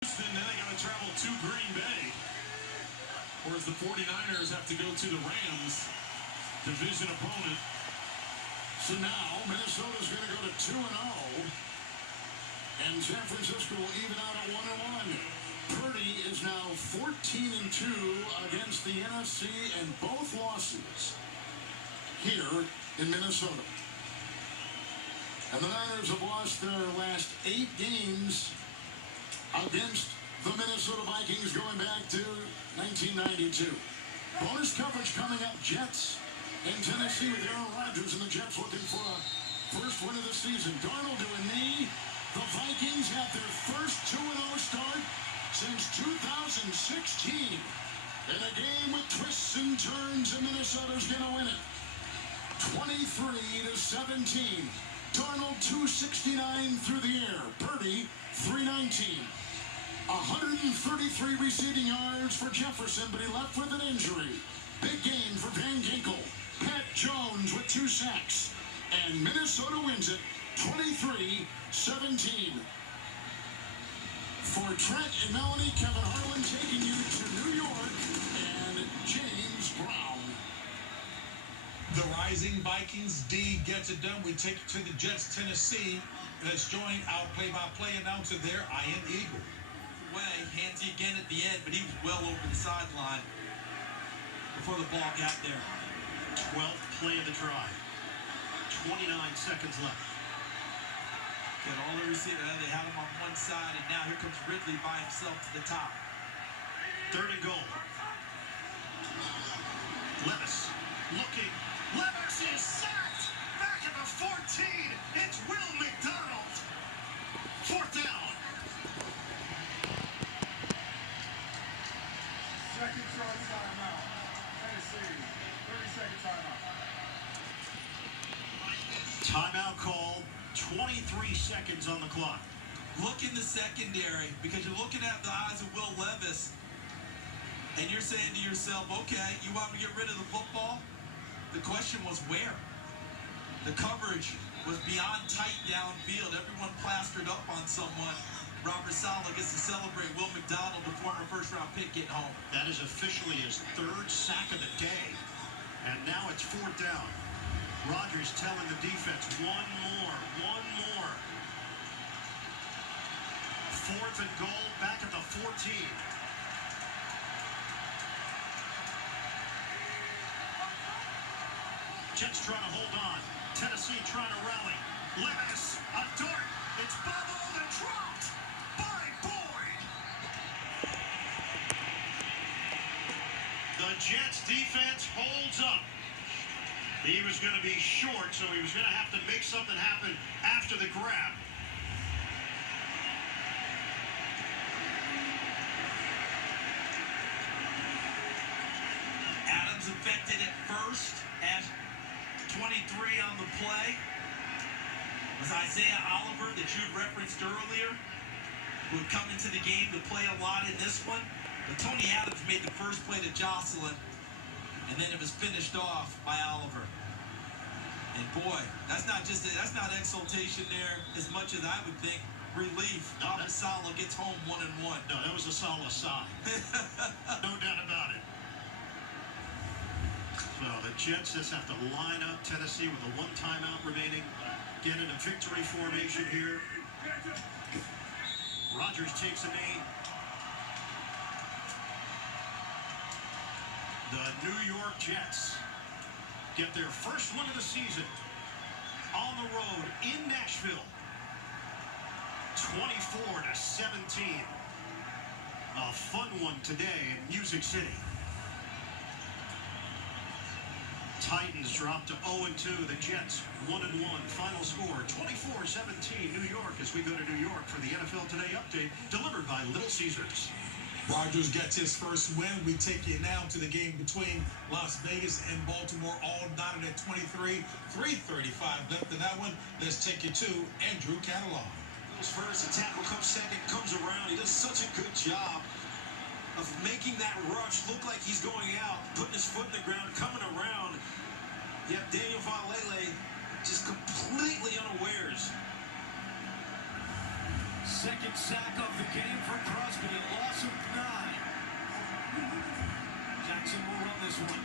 Then they got to travel to Green Bay. Whereas the 49ers have to go to the Rams, division opponent. So now Minnesota's going to go to 2-0. And San Francisco will even out at 1-1. Purdy is now 14-2 against the NFC, and both losses here in Minnesota. And the Niners have lost their last 8 games against the Minnesota Vikings going back to 1992. Bonus coverage coming up. Jets in Tennessee with Aaron Rodgers, and the Jets looking for a first win of the season. Darnold to a knee. The Vikings have their first 2-0 start since 2016. In a game with twists and turns, and Minnesota's going to win it. 23-17. Darnold 269 through the air. Purdy 319. 133 receiving yards for Jefferson, but he left with an injury. Big game for Van Ginkel. Pat Jones with 2 sacks. And Minnesota wins it 23-17. For Trent and Melanie, Kevin Harlan taking you to New York, and James Brown. The rising Vikings D gets it done. We take it to the Jets, Tennessee. Let's join our play-by-play announcer there, Ian Eagle. Handsy again at the end, but he was well over the sideline before the ball got there. 12th play of the drive. 29 seconds left. Got all the receivers. They have him on one side, and now here comes Ridley by himself to the top. 3rd and goal. Levis looking. Levis is sacked. Back at the 14. It's Will McDonald. 4th down. Second short timeout. Tennessee. 30-second timeout. Timeout call. 23 seconds on the clock. Look in the secondary, because you're looking at the eyes of Will Levis, and you're saying to yourself, okay, you want me to get rid of the football? The question was where? The coverage was beyond tight downfield. Everyone plastered up on someone. Robert Saleh gets to celebrate Will McDonald, the former first-round pick, getting home. That is officially his 3rd sack of the day. And now it's 4th down. Rodgers telling the defense, one more. 4th and goal, back at the 14. Jets trying to hold on. Tennessee trying to rally. Levis, a dart. It's bubbled and dropped by Boyd. The Jets defense holds up. He was going to be short, so he was going to have to make something happen after the grab. Adams affected at first at 23 on the play. Was Isaiah Oliver that you referenced earlier, who had come into the game to play a lot in this one. But Tony Adams made the first play to Jocelyn, and then it was finished off by Oliver. And boy, that's not exultation there as much as I would think relief. Robert Saleh gets home 1-1. No, that was a Saleh sigh. No doubt about it. So the Jets just have to line up Tennessee with a 1 timeout remaining. Get in a victory formation here. Rodgers takes a knee. The New York Jets get their first win of the season on the road in Nashville. 24-17. A fun one today in Music City. Titans drop to 0-2. The Jets 1-1. Final score 24-17 New York as we go to New York for the NFL Today update delivered by Little Caesars. Rodgers gets his first win. We take you now to the game between Las Vegas and Baltimore, all knotted at 23. 3:35 left in that one. Let's take you to Andrew Catalog. Goes first, the tackle comes second, comes around. He does such a good job of making that rush look like he's going out, putting his foot in the ground, coming around. You have Daniel Valele just completely unawares. Second sack of the game for Crosby, a loss of 9. Jackson will run this one.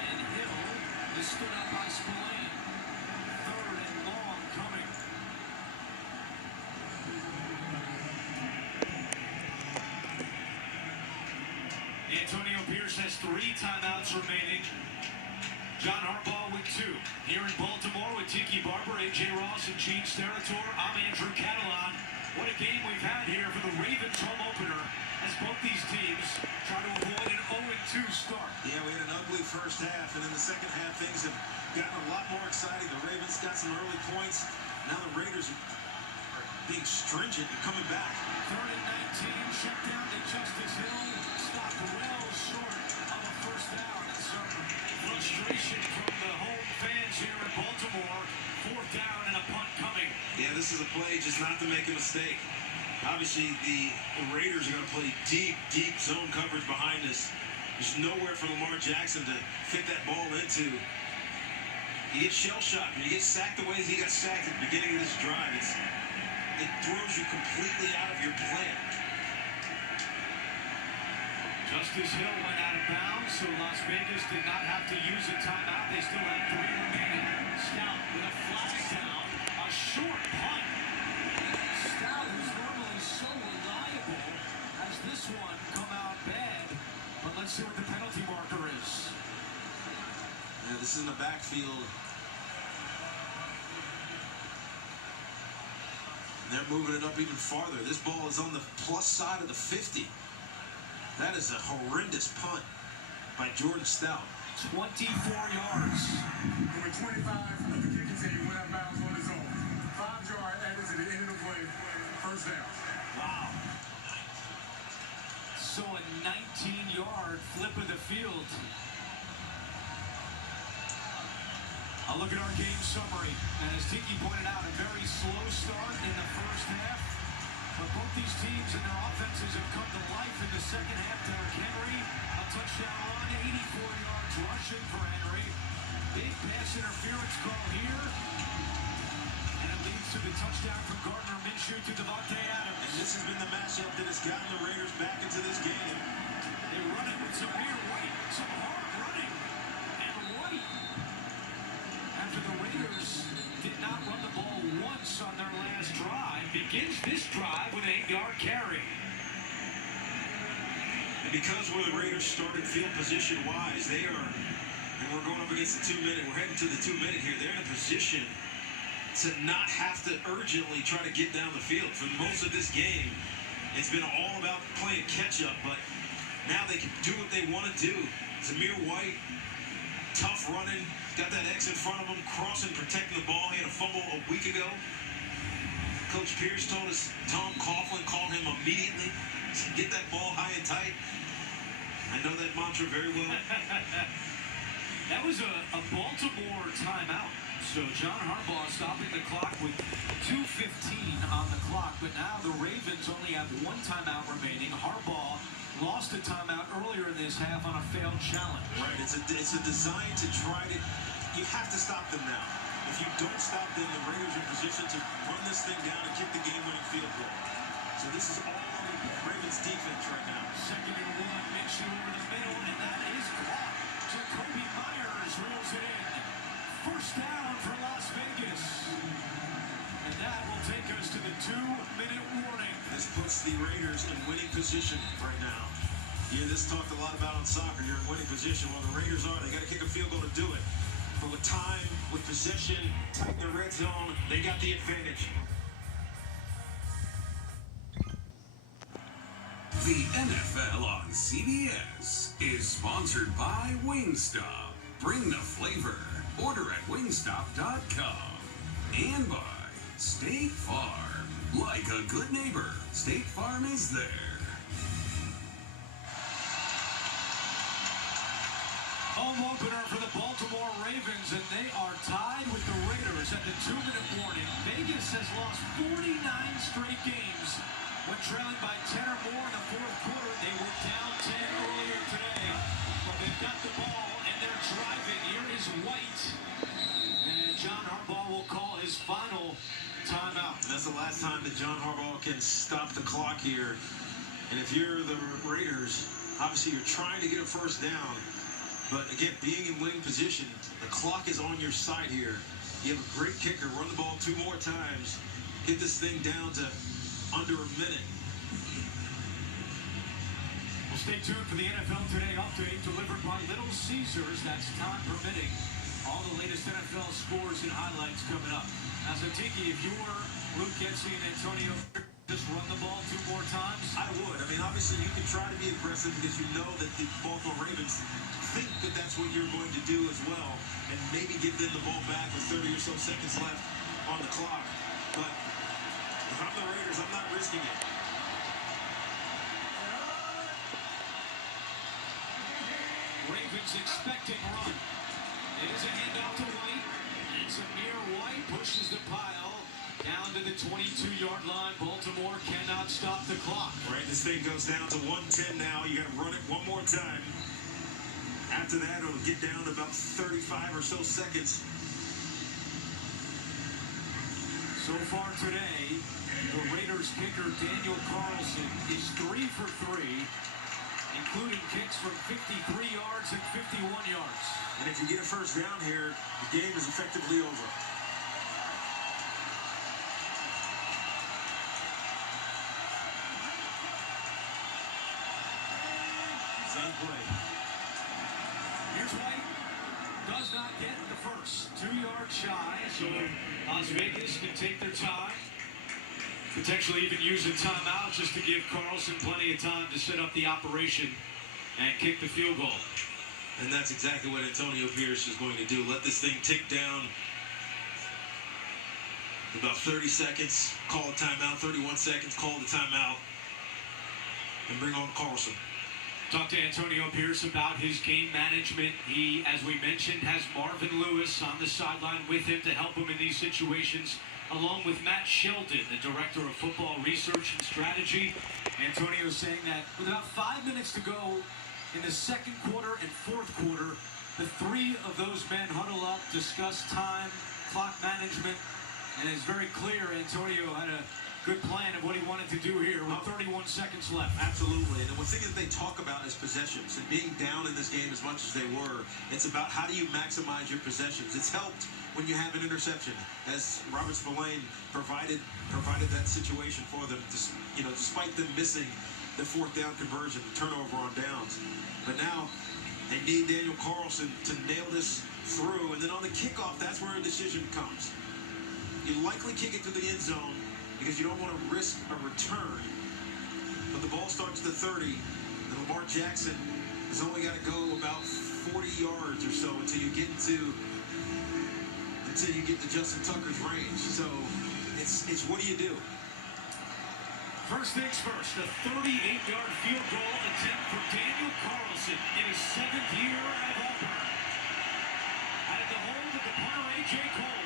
And Hill is stood up by Spillane. 3rd and long coming. Antonio Pierce has 3 timeouts remaining. John Harbaugh with 2. Here in Baltimore with Tiki Barber, A.J. Ross, and Gene Steratore, I'm Andrew Catalan. What a game we've had here for the Ravens home opener as both these teams try to avoid an 0-2 start. Yeah, we had an ugly first half, and in the second half, things have gotten a lot more exciting. The Ravens got some early points. Now the Raiders are being stringent and coming back. 3rd and 19, shut down to Justice Hill. Stopped well short of a first down. And some frustration from the home fans here in Baltimore. 4th down and a punt coming. Yeah, this is a play just not to make a mistake. Obviously, the Raiders are going to play deep zone coverage behind us. There's nowhere for Lamar Jackson to fit that ball into. He gets shell-shocked. When he gets sacked the way he got sacked at the beginning of this drive, it throws you completely out of your plan. Justice Hill went out of bounds, so Las Vegas did not have to use a timeout. They still had 3 remaining. Stout with a flag down, a short punt. Stout, who's normally so reliable, has this one come out bad. But let's see what the penalty marker is. Yeah, this is in the backfield. And they're moving it up even farther. This ball is on the plus side of the 50. That is a horrendous punt by Jordan Stout. 24 yards. Number 25 of the kicking team went out of bounds on his own. 5 yard added to the end of the play. First down. Wow. So a 19-yard flip of the field. I'll look at our game summary. And as Tiki pointed out, a very slow start in the first half. But both these teams and their offenses have come to life in the second half. Derrick Henry, a touchdown run, 84 yards rushing for Henry. Big pass interference call here. And it leads to the touchdown from Gardner Minshew to Devontae Adams. And this has been the matchup that has gotten the Raiders back into this game. They run it with Zamir White, some hard running. And White, after the Raiders did not run the ball once on their last drive, begins this drive with an 8-yard carry. And because where the Raiders started field position-wise, they are, and we're going up against the 2-minute, we're heading to the 2-minute here, they're in a position to not have to urgently try to get down the field. For most of this game, it's been all about playing catch-up, but now they can do what they want to do. Zamir White, tough running, got that X in front of him, crossing, protecting the ball. He had a fumble a week ago. Coach Pierce told us Tom Coughlin called him immediately. Get that ball high and tight. I know that mantra very well. That was a Baltimore timeout. So John Harbaugh stopping the clock with 2:15 on the clock. But now the Ravens only have 1 timeout remaining. Harbaugh lost a timeout earlier in this half on a failed challenge. Right, it's a design to try to, you have to stop them now. If you don't stop them, the Raiders are in position to run this thing down and kick the game-winning field goal. So this is all on the Ravens defense right now. 2nd and 1, Minshew over the middle, and that is caught. Jacoby Myers reels it in. First down for Las Vegas. And that will take us to the 2-minute warning. This puts the Raiders in winning position right now. Yeah, this talked a lot about on soccer. You're in winning position. Well, the Raiders are. They got to kick a field goal to do it. But with time, with possession, tight in the red zone, they got the advantage. The NFL on CBS is sponsored by Wingstop. Bring the flavor. Order at wingstop.com. And by State Farm. Like a good neighbor, State Farm is there. Home opener for the Baltimore Ravens, and they are tied with the Raiders at the 2-minute warning. Vegas has lost 49 straight games when trailing by 10 or more in the fourth quarter. They were down 10 earlier today, but they've got the ball and they're driving. Here is White, and John Harbaugh will call his final timeout. And that's the last time that John Harbaugh can stop the clock here. And if you're the Raiders, obviously you're trying to get a first down. But again, being in winning position, the clock is on your side here. You have a great kicker. Run the ball 2 more times. Get this thing down to under a minute. Well, stay tuned for the NFL Today update delivered by Little Caesars. That's time permitting. All the latest NFL scores and highlights coming up. Now, so Tiki, if you were Luke Getsy and Antonio, just run the ball 2 more times? I would. I mean, obviously you can try to be aggressive because you know that the Baltimore Ravens think that that's what you're going to do as well, and maybe give them the ball back with 30 or so seconds left on the clock. But if I'm the Raiders, I'm not risking it. Ravens expecting run. It is a handoff to White. And Samir White pushes the pile down to the 22-yard line. Baltimore cannot stop the clock. Right, this thing goes down to 110 now. You got to run it 1 more time. After that, it'll get down to about 35 or so seconds. So far today, the Raiders kicker Daniel Carlson is 3 for 3, including kicks from 53 yards and 51 yards. And if you get a first down here, the game is effectively over. Same play. Here's White. Does not get the first. 2 yards shy. So Las Vegas can take their time. Potentially even use a timeout just to give Carlson plenty of time to set up the operation and kick the field goal. And that's exactly what Antonio Pierce is going to do. Let this thing tick down. About 30 seconds, call a timeout. 31 seconds, call the timeout. And bring on Carlson. Talked to Antonio Pierce about his game management. He, as we mentioned, has Marvin Lewis on the sideline with him to help him in these situations, along with Matt Sheldon, the Director of Football Research and Strategy. Antonio saying that with about 5 minutes to go in the second quarter and fourth quarter, the 3 of those men huddle up, discuss time, clock management, and it's very clear Antonio had a good plan of what he wanted to do here with 31 seconds left. Absolutely. And the one thing that they talk about is possessions. And being down in this game as much as they were, it's about how do you maximize your possessions. It's helped when you have an interception, as Robert Spillane provided that situation for them, despite them missing the 4th down conversion, the turnover on downs. But now they need Daniel Carlson to nail this through. And then on the kickoff, that's where a decision comes. You likely kick it to the end zone because you don't want to risk a return. But the ball starts at the 30, and Lamar Jackson has only got to go about 40 yards or so until you get to Justin Tucker's range. So it's what do you do? First things first, a 38-yard field goal attempt for Daniel Carlson in his 7th year at Auburn. Out of the hold of the punter, A.J. Cole.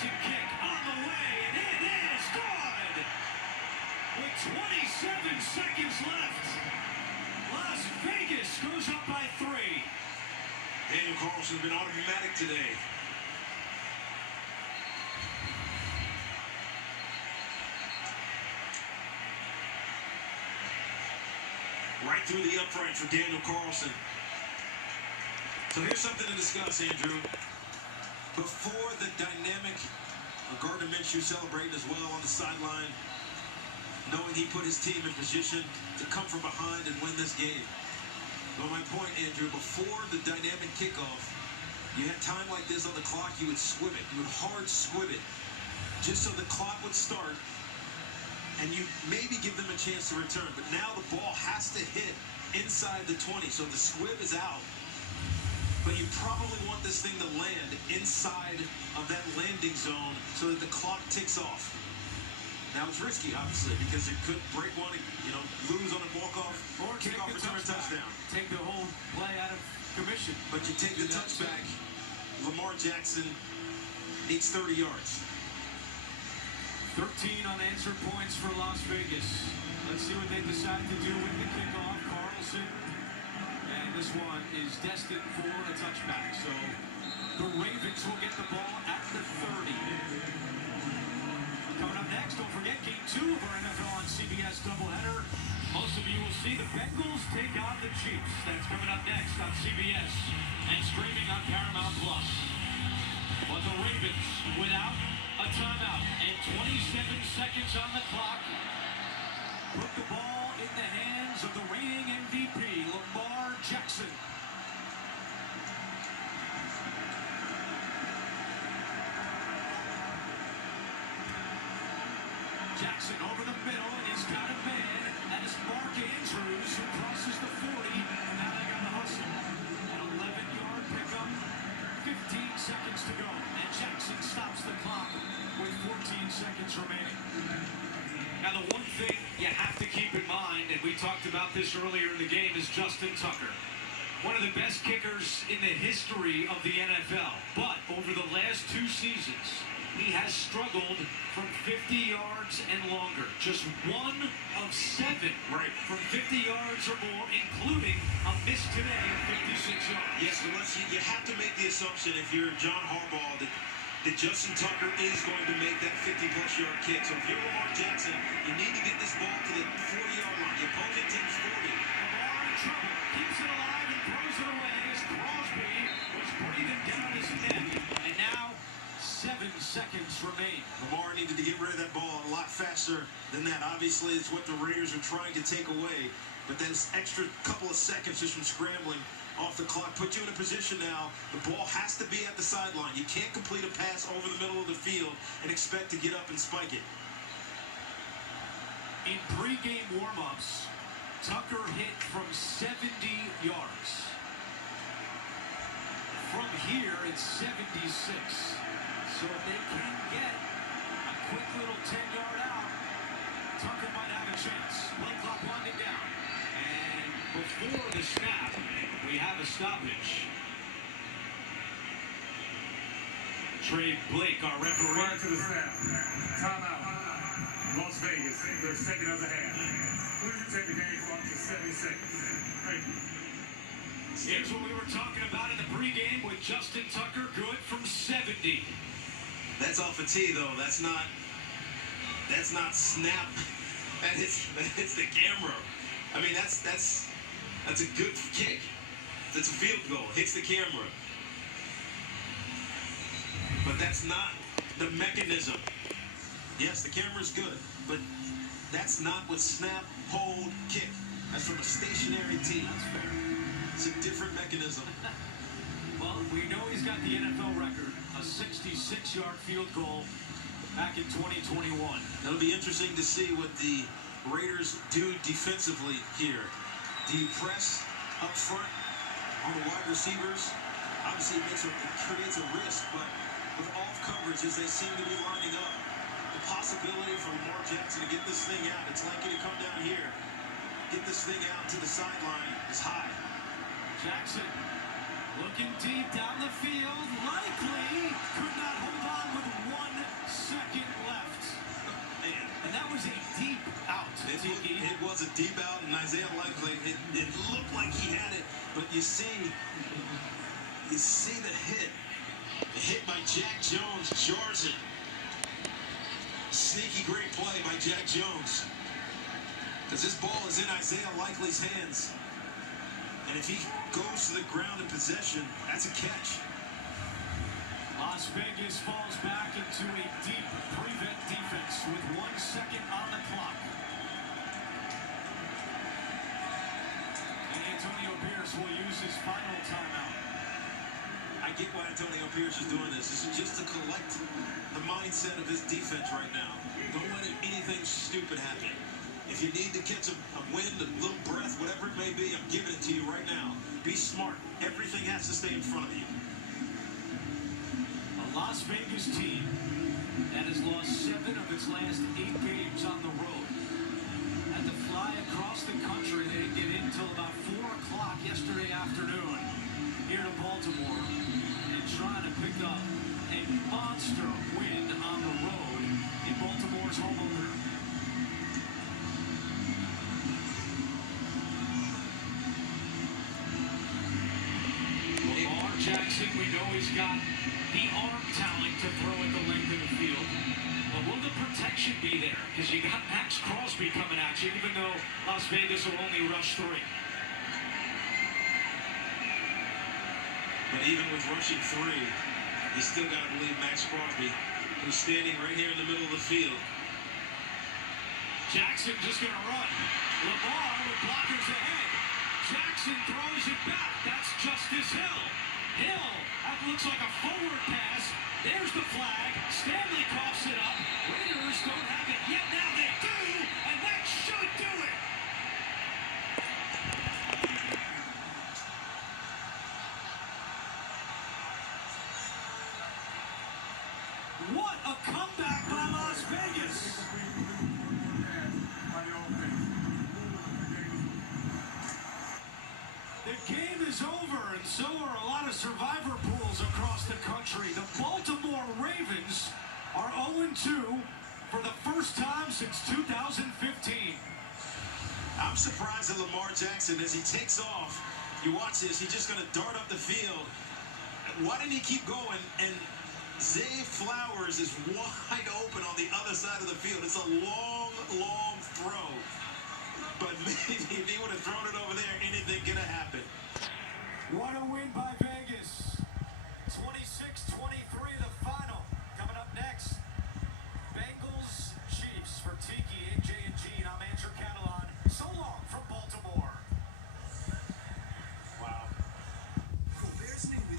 Kick on the way, and it is good! With 27 seconds left, Las Vegas goes up by 3. Daniel Carlson has been automatic today. Right through the upright for Daniel Carlson. So here's something to discuss, Andrew. Before the dynamic Gardner Minshew celebrating as well on the sideline, knowing he put his team in position to come from behind and win this game. But my point, Andrew, before the dynamic kickoff, you had time like this on the clock, you would squib it. You would hard squib it just so the clock would start and you maybe give them a chance to return. But now the ball has to hit inside the 20, so the squib is out. But you probably want this thing to land inside of that landing zone so that the clock ticks off. Now it's risky, obviously, because it could break one, lose on a walk-off, or kick off, return a touchdown. Take the whole play out of commission. But you take the touchback. Lamar Jackson needs 30 yards. 13 unanswered points for Las Vegas. Let's see what they decide to do with the kickoff. Carlson and and this one is destined for a touchback. So the Ravens will get the ball at the 30. Coming up next, don't forget Game 2 of our NFL on CBS doubleheader. Most of you will see the Bengals take on the Chiefs. That's coming up next on CBS and streaming on Paramount+. But the Ravens, without a timeout and 27 seconds on the clock, put the ball in the hands of the reigning MVP, Lamar Jackson. Jackson over the middle, and he's got a man. That is Mark Andrews, who crosses the 40, and now they got the hustle. An 11-yard pickup, 15 seconds to go, and Jackson stops the clock with 14 seconds remaining. Now, the one thing you have to keep in mind, and we talked about this earlier in the game, is Justin Tucker. One of the best kickers in the history of the NFL. But over the last 2 seasons, he has struggled from 50 yards and longer. Just 1 of 7 from 50 yards or more, including a miss today of 56 yards. Yes, unless you have to make the assumption, if you're John Harbaugh, that Justin Tucker is going to make that 50-plus yard kick. So if you're Lamar Jackson, you need to get this ball to the 40-yard line. The opposing team's 40. Lamar in trouble, keeps it alive and throws it away as Crosby was breathing down his neck. And now 7 seconds remain. Lamar needed to get rid of that ball a lot faster than that. Obviously, it's what the Raiders are trying to take away. But then this extra couple of seconds just from scrambling off the clock put you in a position now. The ball has to be at the sideline. You can't complete a pass over the middle of the field and expect to get up and spike it. In pregame warm-ups, Tucker hit from 70 yards. From here, it's 76. So if they can get a quick little 10-yard out, Tucker might have a chance. Play clock winding down. And before the snap, we have a stoppage. Trey Blake, our referee. Prior to the snap, timeout. Las Vegas, their second of the half. Please take the game clock to 70 seconds. Thank you. Here's what we were talking about in the pregame with Justin Tucker, good from 70. That's off a tee, though. That's not snap. That hits the camera. I mean, that's a good kick. That's a field goal. Hits the camera. But that's not the mechanism. Yes, the camera's good, but that's not what snap, hold, kick. That's from a stationary tee. That's fair. It's a different mechanism. Well, we know he's got the NFL record, a 66-yard field goal back in 2021. It'll be interesting to see what the Raiders do defensively here. Do you press up front on the wide receivers? Obviously, it creates a risk, but with off coverages, they seem to be lining up. The possibility for Lamar Jackson to get this thing out, it's likely to come down here, get this thing out to the sideline is high. Jackson looking deep down the field, likely could not hold on with 1 second left. Man. And that was a deep out. It was a deep out, and Isaiah Likely, it looked like he had it, but you see the hit. The hit by Jack Jones jars it. Sneaky great play by Jack Jones. Because this ball is in Isaiah Likely's hands. And if he goes to the ground in possession, that's a catch. Las Vegas falls back into a deep prevent defense with 1 second on the clock. And Antonio Pierce will use his final timeout. I get why Antonio Pierce is doing this. This is just to collect the mindset of his defense right now. Don't let anything stupid happen. If you need to catch a wind, a little breath, whatever it may be, I'm giving it to you right now. Be smart. Everything has to stay in front of you. A Las Vegas team that has lost 7 of its last 8 games on the road. Had to fly across the country. They didn't get in until about 4 o'clock yesterday afternoon here to Baltimore and trying to pick up a monster win on the road in Baltimore's home opener. Jackson, we know he's got the arm talent to throw at the length of the field. But will the protection be there? Because you got Max Crosby coming at you, even though Las Vegas will only rush 3. But even with rushing 3, you still got to believe Max Crosby, who's standing right here in the middle of the field. Jackson just going to run. Lamar with blockers ahead. Jackson throws it back. That's Justice Hill. Hill, that looks like a forward pass. There's the flag. Stanley coughs it up. Raiders don't have it yet. Now they do, and that should do it. What a comeback by Las Vegas. The game is over, and so are a lot of survivor pools across the country. The Baltimore Ravens are 0-2 for the first time since 2015. I'm surprised at Lamar Jackson as he takes off. You watch this, he's just going to dart up the field. Why didn't he keep going? And Zay Flowers is wide open on the other side of the field. It's a long, long throw. But maybe if he would have thrown it over there, anything could have happened. What a win by Vegas.